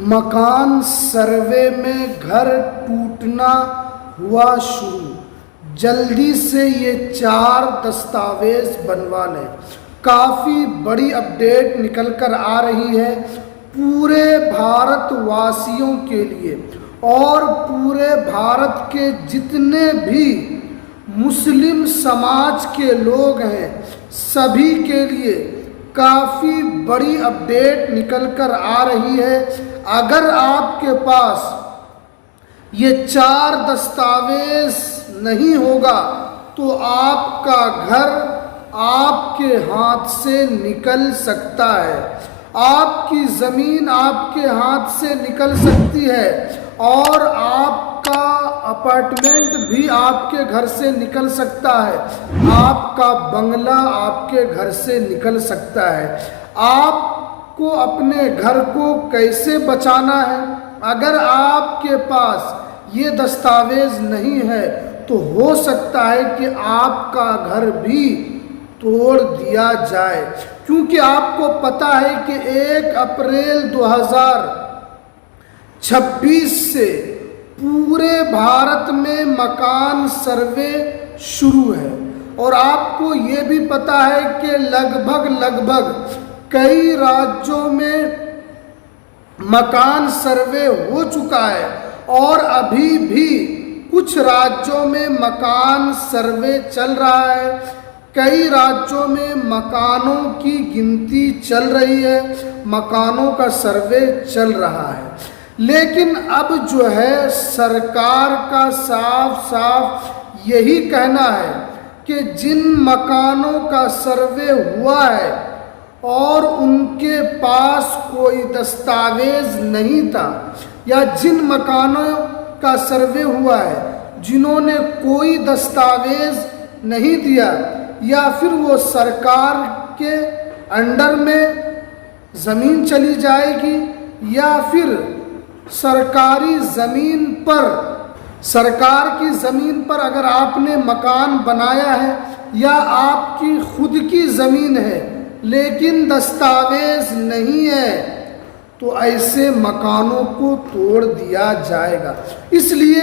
मकान सर्वे में घर टूटना हुआ शुरू, जल्दी से ये 4 दस्तावेज बनवा लें। काफ़ी बड़ी अपडेट निकल कर आ रही है पूरे भारतवासियों के लिए और पूरे भारत के जितने भी मुस्लिम समाज के लोग हैं सभी के लिए काफ़ी बड़ी अपडेट निकल कर आ रही है। अगर आपके पास ये 4 दस्तावेज नहीं होगा तो आपका घर आपके हाथ से निकल सकता है, आपकी ज़मीन आपके हाथ से निकल सकती है और आपका अपार्टमेंट भी आपके घर से निकल सकता है, आपका बंगला आपके घर से निकल सकता है। आपको अपने घर को कैसे बचाना है? अगर आपके पास ये दस्तावेज नहीं है तो हो सकता है कि आपका घर भी तोड़ दिया जाए, क्योंकि आपको पता है कि 1 अप्रैल 2026 से पूरे भारत में मकान सर्वे शुरू है और आपको ये भी पता है कि लगभग कई राज्यों में मकान सर्वे हो चुका है और अभी भी कुछ राज्यों में मकान सर्वे चल रहा है, कई राज्यों में मकानों की गिनती चल रही है, मकानों का सर्वे चल रहा है। लेकिन अब जो है सरकार का साफ यही कहना है कि जिन मकानों का सर्वे हुआ है और उनके पास कोई दस्तावेज नहीं था या जिन मकानों का सर्वे हुआ है जिन्होंने कोई दस्तावेज नहीं दिया या फिर वो सरकार के अंडर में ज़मीन चली जाएगी या फिर सरकारी ज़मीन पर, सरकार की ज़मीन पर अगर आपने मकान बनाया है या आपकी खुद की ज़मीन है लेकिन दस्तावेज नहीं है तो ऐसे मकानों को तोड़ दिया जाएगा। इसलिए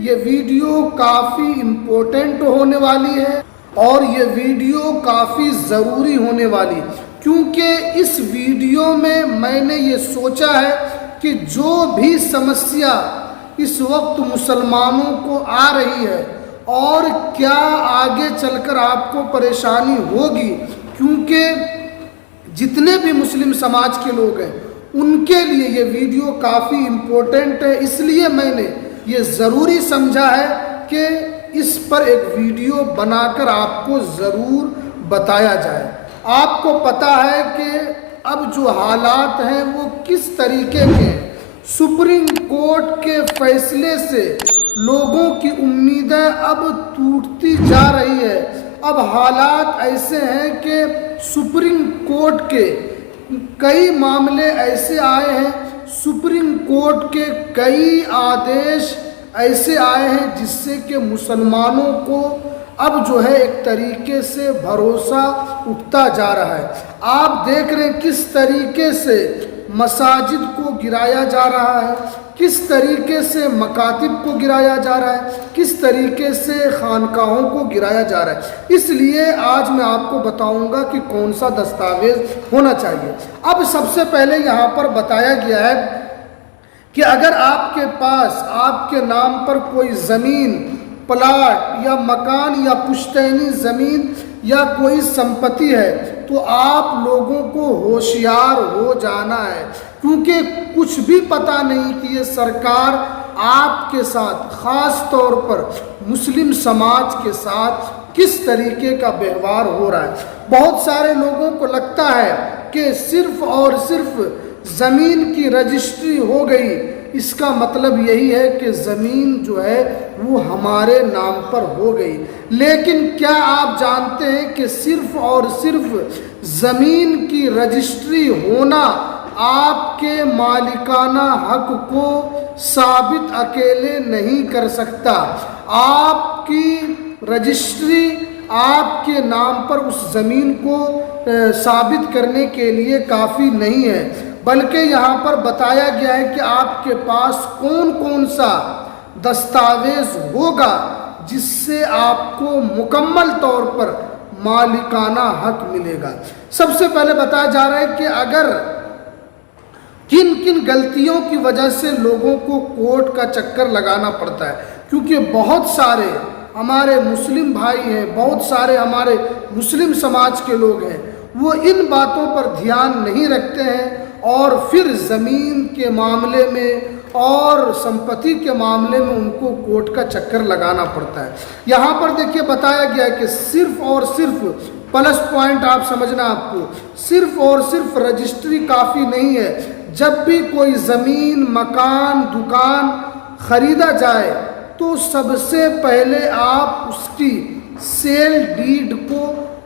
ये वीडियो काफ़ी इम्पोर्टेंट होने वाली है और ये वीडियो काफ़ी ज़रूरी होने वाली, क्योंकि इस वीडियो में मैंने ये सोचा है कि जो भी समस्या इस वक्त मुसलमानों को आ रही है और क्या आगे चलकर आपको परेशानी होगी, क्योंकि जितने भी मुस्लिम समाज के लोग हैं उनके लिए ये वीडियो काफ़ी इम्पोर्टेंट है। इसलिए मैंने ये ज़रूरी समझा है कि इस पर एक वीडियो बनाकर आपको ज़रूर बताया जाए। आपको पता है कि अब जो हालात हैं वो किस तरीके के, सुप्रीम कोर्ट के फैसले से लोगों की उम्मीदें अब टूटती जा रही है। अब हालात ऐसे हैं कि सुप्रीम कोर्ट के कई मामले ऐसे आए हैं, सुप्रीम कोर्ट के कई आदेश ऐसे आए हैं जिससे कि मुसलमानों को अब जो है एक तरीके से भरोसा उठता जा रहा है। आप देख रहे हैं किस तरीके से मसाजिद को गिराया जा रहा है, किस तरीके से मकातिब को गिराया जा रहा है, किस तरीके से खानकाहों को गिराया जा रहा है। इसलिए आज मैं आपको बताऊंगा कि कौन सा दस्तावेज होना चाहिए। अब सबसे पहले यहाँ पर बताया गया है कि अगर आपके पास आपके नाम पर कोई ज़मीन, प्लाट या मकान या पुश्तैनी ज़मीन या कोई संपत्ति है तो आप लोगों को होशियार हो जाना है, क्योंकि कुछ भी पता नहीं कि ये सरकार आपके साथ, ख़ास तौर पर मुस्लिम समाज के साथ किस तरीके का व्यवहार हो रहा है। बहुत सारे लोगों को लगता है कि सिर्फ़ और सिर्फ ज़मीन की रजिस्ट्री हो गई, इसका मतलब यही है कि ज़मीन जो है वो हमारे नाम पर हो गई। लेकिन क्या आप जानते हैं कि सिर्फ़ और सिर्फ ज़मीन की रजिस्ट्री होना आपके मालिकाना हक को साबित अकेले नहीं कर सकता। आपकी रजिस्ट्री आपके नाम पर उस ज़मीन को साबित करने के लिए काफ़ी नहीं है, बल्कि यहाँ पर बताया गया है कि आपके पास कौन कौन सा दस्तावेज होगा जिससे आपको मुकम्मल तौर पर मालिकाना हक मिलेगा। सबसे पहले बताया जा रहा है कि अगर किन किन गलतियों की वजह से लोगों को कोर्ट का चक्कर लगाना पड़ता है, क्योंकि बहुत सारे हमारे मुस्लिम भाई हैं, बहुत सारे हमारे मुस्लिम समाज के लोग हैं, वो इन बातों पर ध्यान नहीं रखते हैं और फिर ज़मीन के मामले में और संपत्ति के मामले में उनको कोर्ट का चक्कर लगाना पड़ता है। यहाँ पर देखिए बताया गया है कि सिर्फ और सिर्फ प्लस पॉइंट आप समझना, आपको सिर्फ और सिर्फ रजिस्ट्री काफ़ी नहीं है। जब भी कोई ज़मीन, मकान, दुकान खरीदा जाए तो सबसे पहले आप उसकी सेल डीड को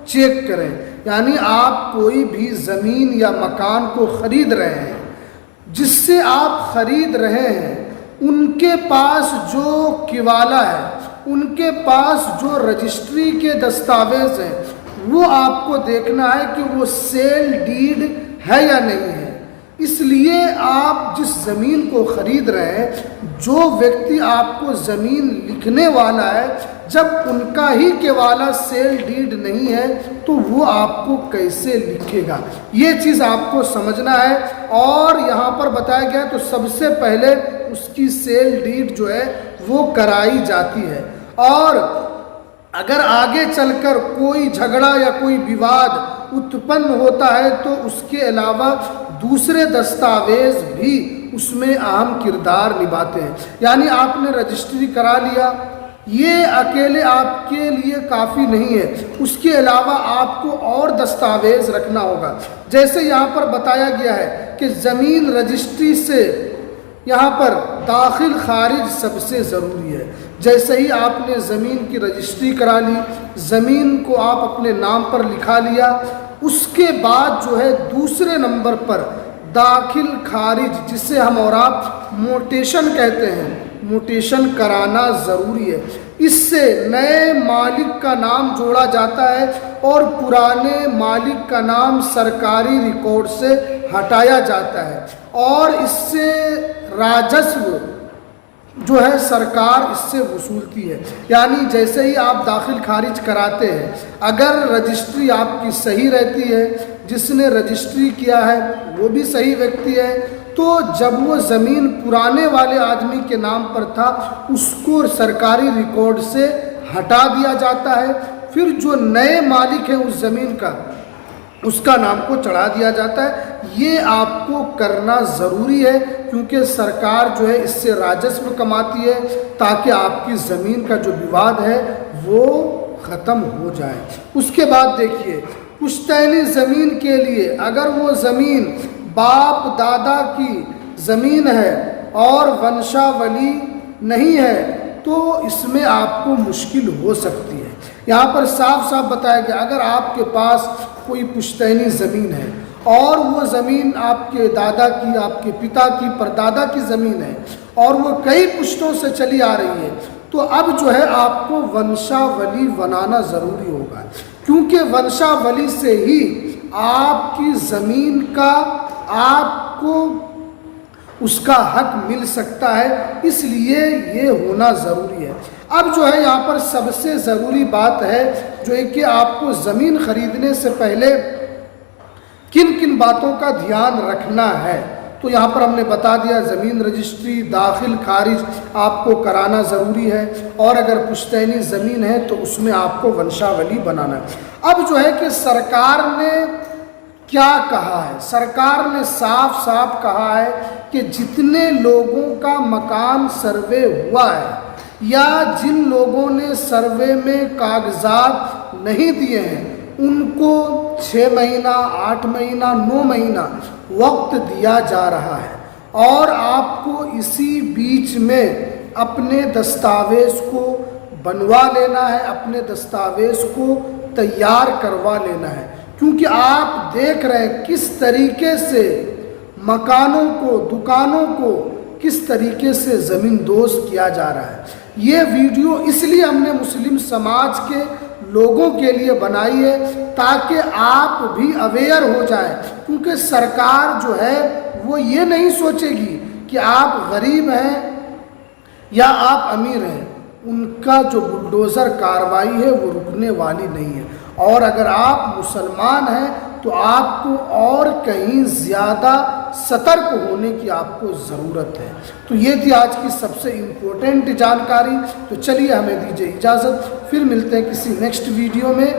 चेक करें। यानी आप कोई भी ज़मीन या मकान को ख़रीद रहे हैं, जिससे आप ख़रीद रहे हैं उनके पास जो किवाला है, उनके पास जो रजिस्ट्री के दस्तावेज़ हैं, वो आपको देखना है कि वो सेल डीड है या नहीं है। इसलिए आप जिस ज़मीन को ख़रीद रहे हैं, जो व्यक्ति आपको ज़मीन लिखने वाला है, जब उनका ही केवाला सेल डीड नहीं है तो वो आपको कैसे लिखेगा, ये चीज़ आपको समझना है। और यहाँ पर बताया गया तो सबसे पहले उसकी सेल डीड जो है वो कराई जाती है। और अगर आगे चलकर कोई झगड़ा या कोई विवाद उत्पन्न होता है तो उसके अलावा दूसरे दस्तावेज भी उसमें अहम किरदार निभाते हैं। यानी आपने रजिस्ट्री करा लिया, ये अकेले आपके लिए काफ़ी नहीं है, उसके अलावा आपको और दस्तावेज रखना होगा। जैसे यहाँ पर बताया गया है कि ज़मीन रजिस्ट्री से यहाँ पर दाखिल खारिज सबसे ज़रूरी है। जैसे ही आपने ज़मीन की रजिस्ट्री करा ली, ज़मीन को आप अपने नाम पर लिखा लिया, उसके बाद जो है दूसरे नंबर पर दाखिल खारिज, जिसे हम और आप मोटेशन कहते हैं, मोटेशन कराना ज़रूरी है। इससे नए मालिक का नाम जोड़ा जाता है और पुराने मालिक का नाम सरकारी रिकॉर्ड से हटाया जाता है और इससे राजस्व जो है सरकार इससे वसूलती है। यानी जैसे ही आप दाखिल खारिज कराते हैं, अगर रजिस्ट्री आपकी सही रहती है, जिसने रजिस्ट्री किया है वो भी सही व्यक्ति है, तो जब वो ज़मीन पुराने वाले आदमी के नाम पर था उसको सरकारी रिकॉर्ड से हटा दिया जाता है। फिर जो नए मालिक है उस ज़मीन का, उसका नाम को चढ़ा दिया जाता है। ये आपको करना ज़रूरी है क्योंकि सरकार जो है इससे राजस्व कमाती है ताकि आपकी ज़मीन का जो विवाद है वो ख़त्म हो जाए। उसके बाद देखिए, पुश्तैनी ज़मीन के लिए अगर वो ज़मीन बाप दादा की ज़मीन है और वंशावली नहीं है तो इसमें आपको मुश्किल हो सकती है। यहाँ पर साफ साफ बताया गया, अगर आपके पास कोई पुश्तैनी ज़मीन है और वो ज़मीन आपके दादा की, आपके पिता की, परदादा की ज़मीन है और वो कई पुश्तों से चली आ रही है, तो अब जो है आपको वंशावली बनाना ज़रूरी होगा, क्योंकि वंशावली से ही आपकी ज़मीन का आपको उसका हक मिल सकता है, इसलिए ये होना ज़रूरी है। अब जो है यहाँ पर सबसे ज़रूरी बात है जो है कि आपको ज़मीन ख़रीदने से पहले किन किन बातों का ध्यान रखना है। तो यहाँ पर हमने बता दिया, ज़मीन रजिस्ट्री, दाखिल खारिज आपको कराना ज़रूरी है और अगर पुश्तैनी ज़मीन है तो उसमें आपको वंशावली बनाना है। अब जो है कि सरकार ने क्या कहा है, सरकार ने साफ साफ कहा है कि जितने लोगों का मकान सर्वे हुआ है या जिन लोगों ने सर्वे में कागजात नहीं दिए हैं उनको 6 महीना, 8 महीना, 9 महीना वक्त दिया जा रहा है और आपको इसी बीच में अपने दस्तावेज़ को बनवा लेना है, अपने दस्तावेज़ को तैयार करवा लेना है। क्योंकि आप देख रहे हैं किस तरीके से मकानों को, दुकानों को किस तरीके से ज़मींदोज़ किया जा रहा है। ये वीडियो इसलिए हमने मुस्लिम समाज के लोगों के लिए बनाई है ताकि आप भी अवेयर हो जाएं, क्योंकि सरकार जो है वो ये नहीं सोचेगी कि आप गरीब हैं या आप अमीर हैं। उनका जो बुलडोज़र कार्रवाई है वो रुकने वाली नहीं है। और अगर आप मुसलमान हैं तो आपको और कहीं ज़्यादा सतर्क होने की आपको ज़रूरत है। तो ये थी आज की सबसे इम्पोर्टेंट जानकारी। तो चलिए हमें दीजिए इजाज़त, फिर मिलते हैं किसी नेक्स्ट वीडियो में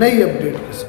नई अपडेट के साथ।